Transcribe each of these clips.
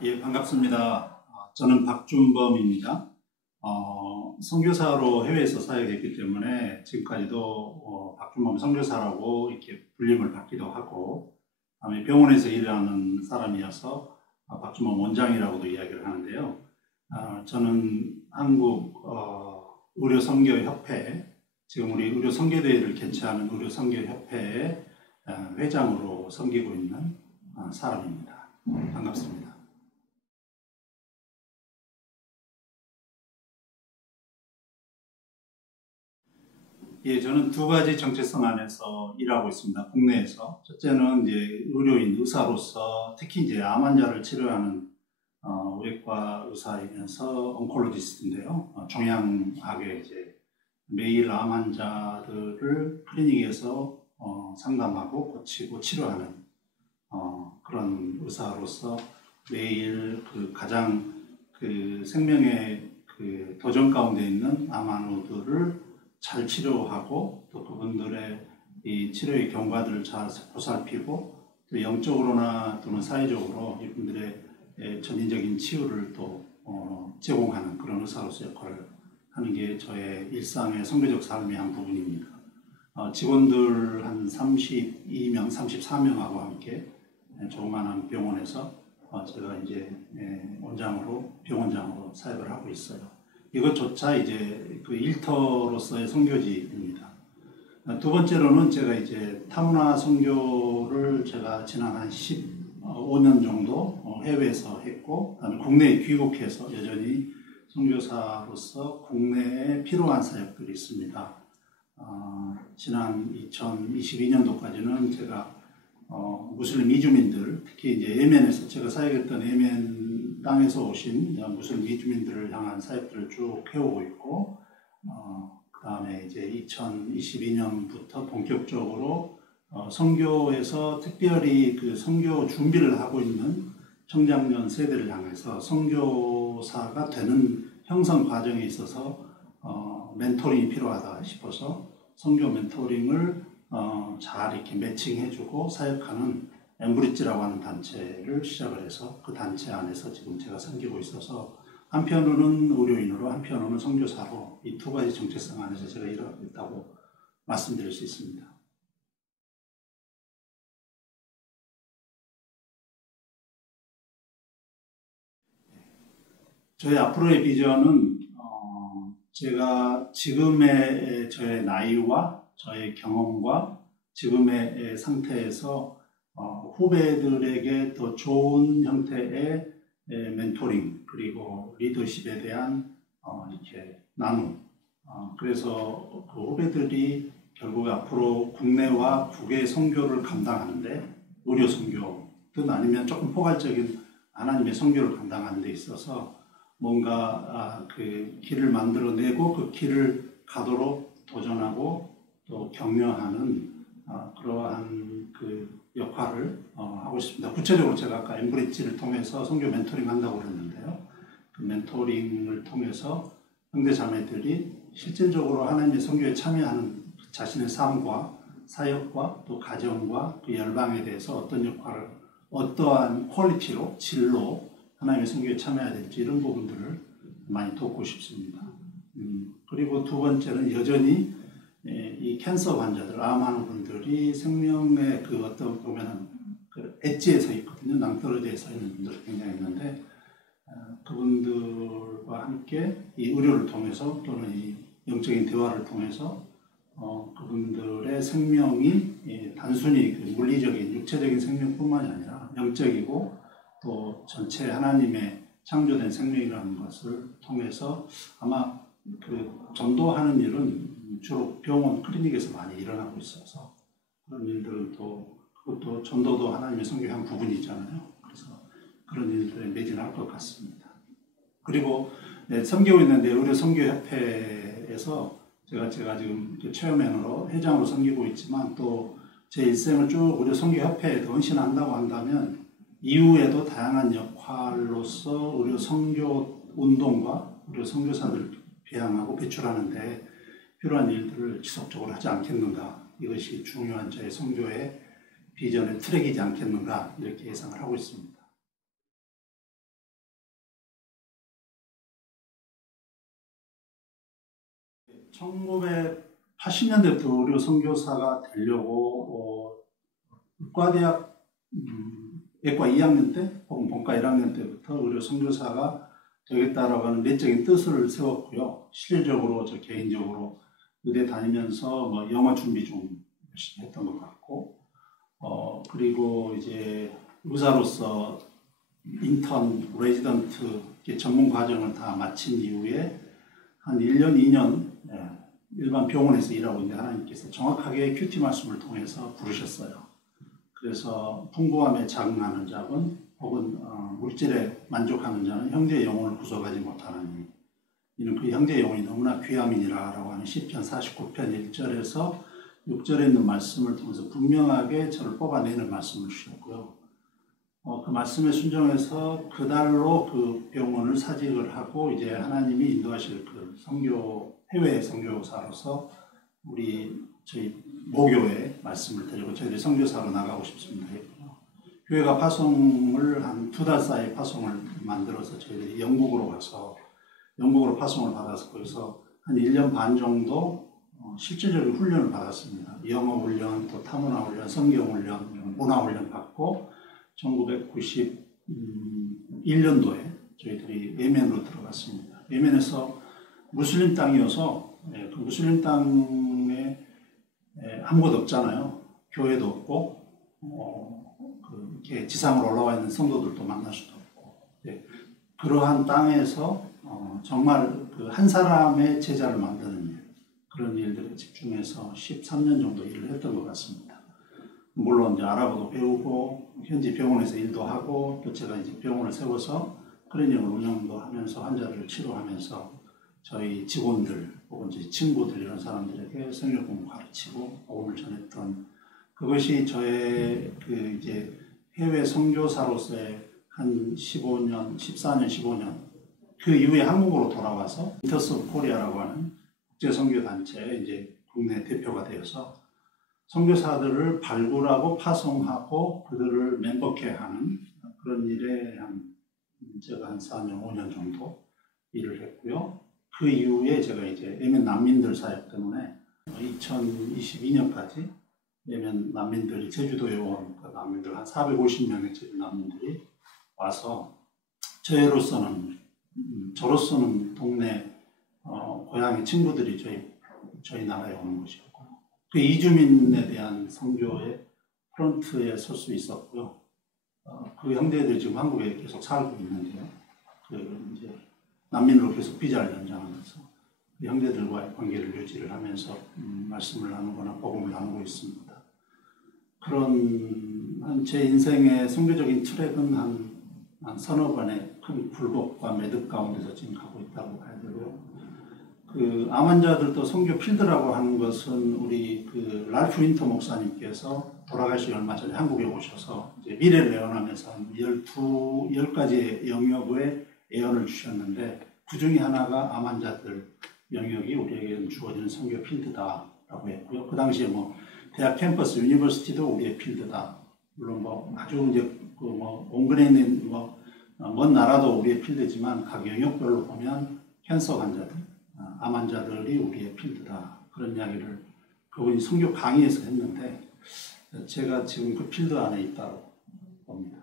예, 반갑습니다. 저는 박준범입니다. 선교사로 해외에서 사역했기 때문에 지금까지도 박준범 선교사라고 이렇게 불림을 받기도 하고, 다음에 병원에서 일하는 사람이어서 박준범 원장이라고도 이야기를 하는데요. 저는 한국 의료선교협회, 지금 우리 의료선교대회를 개최하는 의료선교협회의 회장으로 섬기고 있는 사람입니다. 반갑습니다. 예, 저는 두 가지 정체성 안에서 일하고 있습니다. 국내에서. 첫째는 이제 의료인, 의사로서 특히 이제 암 환자를 치료하는 외과 의사이면서 온콜로지스트인데요. 종양학에 이제 매일 암 환자들을 클리닉에서 상담하고 고치고 치료하는 그런 의사로서 매일 그 가장 그 생명의 그 도전 가운데 있는 암 환우들을 잘 치료하고 또 그분들의 이 치료의 경과들을 잘 보살피고 또 영적으로나 또는 사회적으로 이분들의 전인적인 치유를 또 제공하는 그런 의사로서 역할을 하는 게 저의 일상의 선교적 삶의 한 부분입니다. 직원들 한 32명, 34명하고 함께 조그마한 병원에서 제가 이제 원장으로, 병원장으로 사역을 하고 있어요. 이것조차 이제 그 일터로서의 선교지입니다. 두 번째로는 제가 이제 타문화 선교를 제가 지난 한 15년 정도 해외에서 했고, 그다음에 국내에 귀국해서 여전히 선교사로서 국내에 필요한 사역들이 있습니다. 지난 2022년도까지는 제가 무슬림 이주민들, 특히 이제 예멘에서 제가 사역했던 예멘 땅에서 오신 무슬림 이주민들을 향한 사역들을 쭉 해오고 있고, 그 다음에 이제 2022년부터 본격적으로 선교에서 특별히 그 선교 준비를 하고 있는 청장년 세대를 향해서 선교사가 되는 형성 과정에 있어서 멘토링이 필요하다 싶어서 선교 멘토링을 잘 이렇게 매칭해주고 사역하는 엠브리지라고 하는 단체를 시작을 해서 그 단체 안에서 지금 제가 섬기고 있어서 한편으로는 의료인으로 한편으로는 선교사로 이 두 가지 정체성 안에서 제가 일하고 있다고 말씀드릴 수 있습니다. 저희 앞으로의 비전은 제가 지금의 저의 나이와 저의 경험과 지금의 상태에서 후배들에게 더 좋은 형태의 멘토링 그리고 리더십에 대한 이렇게 나눔. 그래서 그 후배들이 결국 앞으로 국내와 국외 선교를 감당하는데 의료 선교든 아니면 조금 포괄적인 하나님의 선교를 감당하는 데 있어서 뭔가 그 길을 만들어내고 그 길을 가도록 도전하고 또 격려하는 그러한 그 역할을 하고 싶습니다. 구체적으로 제가 아까 엠브리지를 통해서 선교 멘토링 한다고 그랬는데요. 그 멘토링을 통해서 형제 자매들이 실질적으로 하나님의 선교에 참여하는 자신의 삶과 사역과 또 가정과 그 열방에 대해서 어떤 역할을 어떠한 퀄리티로 질로 하나님의 선교에 참여해야 될지 이런 부분들을 많이 돕고 싶습니다. 그리고 두 번째는 여전히 이 캔서 환자들, 암 환우분들이 생명의 그 어떤 보면은 그 엣지에 서 있거든요. 낭떠러지에 서 있는 분들이 굉장히 있는데 그분들과 함께 이 의료를 통해서 또는 이 영적인 대화를 통해서 그분들의 생명이 단순히 그 물리적인 육체적인 생명뿐만이 아니라 영적이고 또 전체 하나님의 창조된 생명이라는 것을 통해서 아마 그 전도하는 일은 주로 병원, 클리닉에서 많이 일어나고 있어서 그런 일들은 또 그것도 전도도 하나님의 선교의 한 부분이잖아요. 그래서 그런 일들에 매진할 것 같습니다. 그리고 섬기고 있는데 의료 선교협회에서 제가 지금 체어맨으로 회장으로 섬기고 있지만 또 제 일생을 쭉 의료 선교협회에 헌신한다고 한다면 이후에도 다양한 역할로서 의료 선교 운동과 의료 선교사들을 배양하고 배출하는데 필요한 일들을 지속적으로 하지 않겠는가. 이것이 중요한 저의 선교의 비전의 트랙이지 않겠는가 이렇게 예상을 하고 있습니다. 1980년대부터 의료 선교사가 되려고 의과대학 예과 2학년 때 혹은 본과 1학년 때부터 의료 선교사가 되겠다라고 하는 내적인 뜻을 세웠고요. 실질적으로 저 개인적으로 의대 다니면서 뭐 영어 준비 좀 열심히 했던 것 같고, 그리고 이제 의사로서 인턴, 레지던트 전문 과정을 다 마친 이후에 한 1년, 2년 일반 병원에서 일하고 있는데 하나님께서 정확하게 큐티 말씀을 통해서 부르셨어요. 그래서 풍부함에 적응하는 자는 혹은 물질에 만족하는 자는 형제의 영혼을 구속하지 못하나니 이는 그 형제의 영혼이 너무나 귀함이니라 라고 하는 시편 49편 1절에서 6절에 있는 말씀을 통해서 분명하게 저를 뽑아내는 말씀을 주셨고요. 그 말씀에 순종해서 그달로 그 병원을 사직을 하고 이제 하나님이 인도하실 그 해외 선교사로서 저희 모교에 말씀을 드리고 저희들이 선교사로 나가고 싶습니다 했고요. 교회가 파송을 한 2달 사이에 파송을 만들어서 저희들이 영국으로 파송을 받아서 거기서 한 1년 반 정도 실질적인 훈련을 받았습니다. 영어 훈련, 또 타문화 훈련, 성경 훈련, 문화 훈련 받고 1991년도에 저희들이 예멘으로 들어갔습니다. 예멘에서 무슬림 땅이어서 그 무슬림 땅에 아무것도 없잖아요. 교회도 없고 이렇게 지상으로 올라와 있는 성도들도 만날 수도 없고 그러한 땅에서 정말 그 한 사람의 제자를 만드는 일, 그런 일들에 집중해서 13년 정도 일을 했던 것 같습니다. 물론 이제 아랍어도 배우고 현지 병원에서 일도 하고 또 제가 이제 병원을 세워서 클리닉을 운영도 하면서 환자들을 치료하면서 저희 직원들 혹은 저희 친구들 이런 사람들에게 성경 공부 가르치고 복음을 전했던 그것이 저의 그 이제 해외 선교사로서의 한 14년, 15년 그 이후에 한국으로 돌아와서 인터스 오브 코리아라고 하는 국제 선교 단체의 이제 국내 대표가 되어서 선교사들을 발굴하고 파송하고 그들을 멤버케 하는 그런 일에 제가 한 4년, 5년 정도 일을 했고요. 그 이후에 제가 이제 예멘 난민들 사역 때문에 2022년까지 예멘 난민들이 제주도에 온 그 난민들 한 450명의 제주 난민들이 와서 저로서는 동네 고향의 친구들이 저희 나라에 오는 것이었고 그 이주민에 대한 선교의 프런트에 설 수 있었고요. 그 형제들이 지금 한국에 계속 살고 있는데요. 이제 난민으로 계속 비자를 연장하면서 그 형제들과의 관계를 유지를 하면서 말씀을 나누거나 복음을 나누고 있습니다. 그런 제 인생의 선교적인 트랙은 한 서너 번의 큰 굴곡과 매듭 가운데서 지금 가고 있다고 봐야 되고요. 그 암 환자들도 선교 필드라고 하는 것은 우리 그 랄프 윈터 목사님께서 돌아가시기 얼마 전에 한국에 오셔서 이제 미래를 예언하면서 한 10가지의 영역의 예언을 주셨는데 그 중에 하나가 암 환자들 영역이 우리에게 주어지는 선교 필드다라고 했고요. 그 당시에 대학 캠퍼스, 유니버시티도 우리의 필드다. 물론 아주 이제 온근에 있는 먼 나라도 우리의 필드지만 각 영역별로 보면 캔서 환자들, 암 환자들이 우리의 필드다. 그런 이야기를 그분이 선교 강의에서 했는데 제가 지금 그 필드 안에 있다고 봅니다.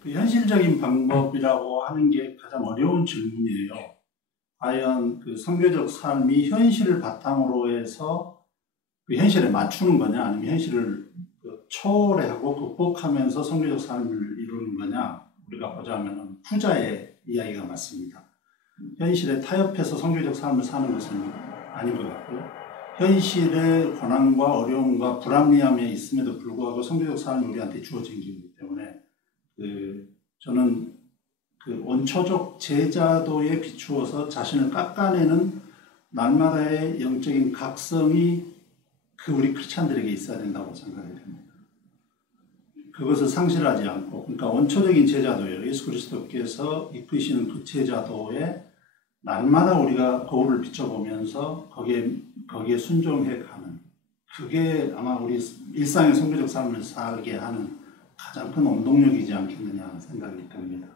그 현실적인 방법이라고 하는 게 가장 어려운 질문이에요. 과연 그 선교적 삶이 현실을 바탕으로 해서 그 현실에 맞추는 거냐, 아니면 현실을 초월하고 극복하면서 선교적 삶을 이루는 거냐, 우리가 보자면 후자의 이야기가 맞습니다. 현실에 타협해서 선교적 삶을 사는 것은 아닌 것 같고요. 현실의 고난과 어려움과 불합리함에 있음에도 불구하고 선교적 삶이 우리한테 주어진 것이기 때문에 저는 그 원초적 제자도에 비추어서 자신을 깎아내는 날마다의 영적인 각성이 우리 크리스찬들에게 있어야 된다고 생각이 됩니다. 그것을 상실하지 않고, 그러니까 원초적인 제자도예요. 예수 그리스도께서 이끄시는 그 제자도에 날마다 우리가 거울을 비춰보면서 거기에 순종해 가는, 그게 아마 우리 일상의 선교적 삶을 살게 하는 가장 큰 원동력이지 않겠느냐 하는 생각이 듭니다.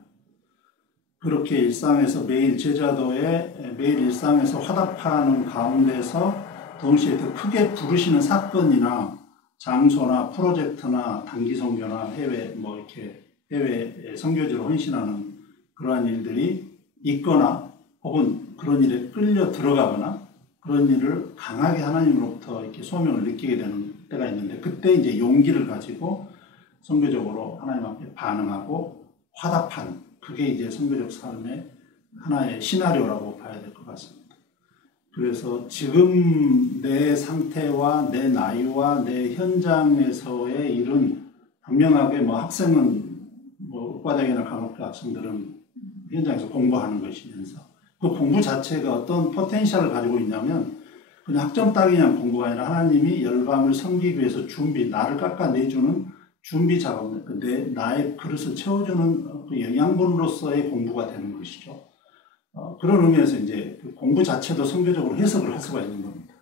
그렇게 일상에서 매일 제자도에 매일 일상에서 화답하는 가운데서 동시에 더 크게 부르시는 사건이나 장소나 프로젝트나 단기 선교나 해외 이렇게 해외 선교지로 헌신하는 그러한 일들이 있거나 혹은 그런 일에 끌려 들어가거나 그런 일을 강하게 하나님으로부터 이렇게 소명을 느끼게 되는 때가 있는데, 그때 이제 용기를 가지고 선교적으로 하나님 앞에 반응하고 화답하는, 그게 이제 선교적 삶의 하나의 시나리오라고 봐야 될 것 같습니다. 그래서 지금 내 상태와 내 나이와 내 현장에서의 일은 분명하게 학생은 의과대학이나 간호과 학생들은 현장에서 공부하는 것이면서 그 공부 자체가 어떤 포텐셜을 가지고 있냐면 그냥 학점 따기 위한 공부가 아니라 하나님이 열방을 섬기기 위해서 나를 깎아내주는 준비 작업, 나의 그릇을 채워주는 그 영양분으로서의 공부가 되는 것이죠. 그런 의미에서 이제 그 공부 자체도 선교적으로 해석을 할 수가 있는 겁니다.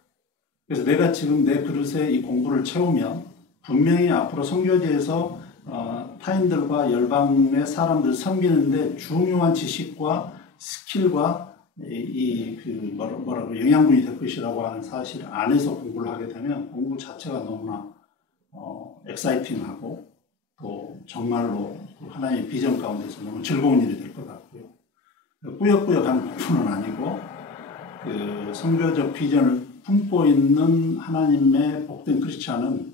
그래서 내가 지금 내 그릇에 이 공부를 채우면 분명히 앞으로 선교지에서 타인들과 열방의 사람들 섬기는데 중요한 지식과 스킬과 영양분이 될 것이라고 하는 사실 안에서 공부를 하게 되면 공부 자체가 너무나 엑사이팅하고 또 정말로 하나님의 비전 가운데서 너무 즐거운 일이 될 것 같고요. 꾸역꾸역 하는 공부는 아니고 그 선교적 비전을 품고 있는 하나님의 복된 크리스찬은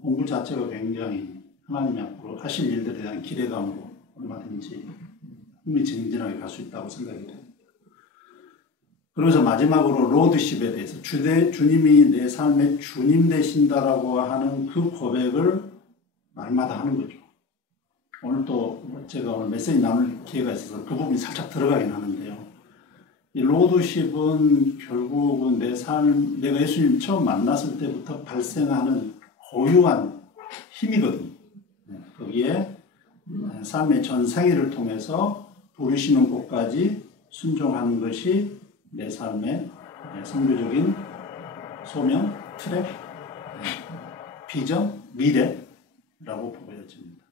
공부 자체가 굉장히 하나님이 앞으로 하실 일들에 대한 기대감으로 얼마든지 흥미진진하게 갈 수 있다고 생각이 됩니다. 그러면서 마지막으로 로드십에 대해서 주님이 내 삶의 주님 되신다라고 하는 그 고백을 날마다 하는 거죠. 오늘 또 제가 오늘 메시지 나눌 기회가 있어서 그 부분이 살짝 들어가긴 하는데요. 이 로드십은 결국은 내 삶, 내가 예수님 처음 만났을 때부터 발생하는 고유한 힘이거든요. 거기에 삶의 전 생애를 통해서 부르시는 곳까지 순종하는 것이 내 삶의 선교적인 소명, 트랙, 비전, 미래라고 보여집니다.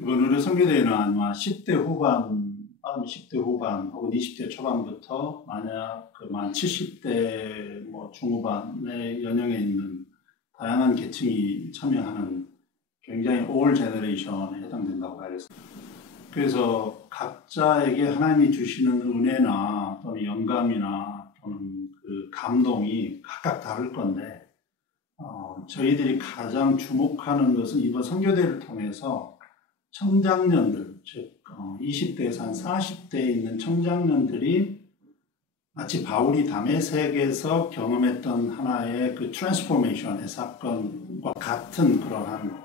이번 의료 선교대회는 아마 10대 후반, 10대 후반 혹은 20대 초반부터 만약 만 70대 중후반의 연령에 있는 다양한 계층이 참여하는 굉장히 올 제너레이션에 해당된다고 봐야겠습니다. 그래서 각자에게 하나님이 주시는 은혜나 또는 영감이나 또는 그 감동이 각각 다를 건데 저희들이 가장 주목하는 것은 이번 선교대를 통해서 청장년들, 즉 20대에서 한 40대에 있는 청장년들이 마치 바울이 다메섹에서 경험했던 하나의 그 트랜스포메이션의 사건과 같은 그러한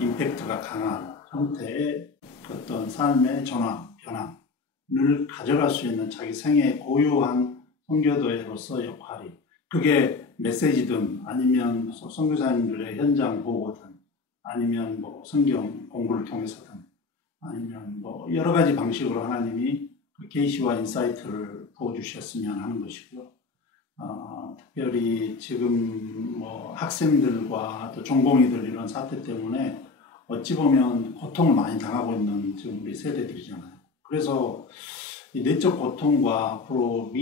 임팩트가 강한 형태의 어떤 삶의 변화를 가져갈 수 있는 자기 생애의 고유한 선교도회로서 역할이, 그게 메시지든 아니면 선교사님들의 현장 보고든 아니면 성경 공부를 통해서든 아니면 여러 가지 방식으로 하나님이 그 계시와 인사이트를 부어주셨으면 하는 것이고요. 특별히 지금 학생들과 또 전공의들 이런 사태 때문에 어찌 보면 고통을 많이 당하고 있는 지금 우리 세대들이잖아요. 그래서 이 내적 고통과 앞으로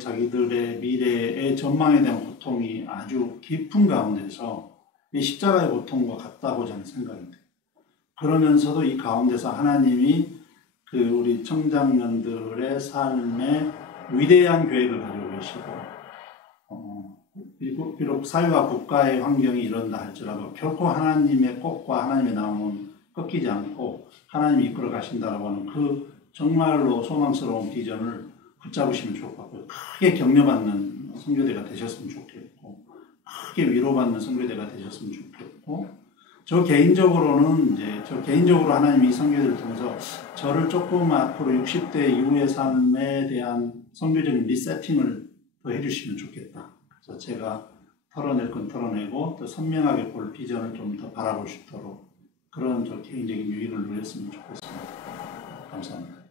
자기들의 미래의 전망에 대한 고통이 아주 깊은 가운데서 이 십자가의 고통과 같다고 저는 생각합니다. 그러면서도 이 가운데서 하나님이 그 우리 청장년들의 삶에 위대한 계획을 가지고 계시고, 비록 사회와 국가의 환경이 이런다 할지라도 결코 하나님의 꽃과 하나님의 나무는 꺾이지 않고 하나님이 이끌어 가신다라고 하는 그 정말로 소망스러운 비전을 붙잡으시면 좋을 것 같고요. 크게 격려받는 선교대가 되셨으면 좋겠고, 크게 위로받는 선교대가 되셨으면 좋겠고, 저 개인적으로 하나님이 이 선교대를 통해서 저를 조금 앞으로 60대 이후의 삶에 대한 선교적인 리세팅을 더 해주시면 좋겠다. 그래서 제가 털어낼 건 털어내고 또 선명하게 볼 비전을 좀 더 바라볼 수 있도록 그런 저 개인적인 유익을 누렸으면 좋겠습니다. 감사합니다.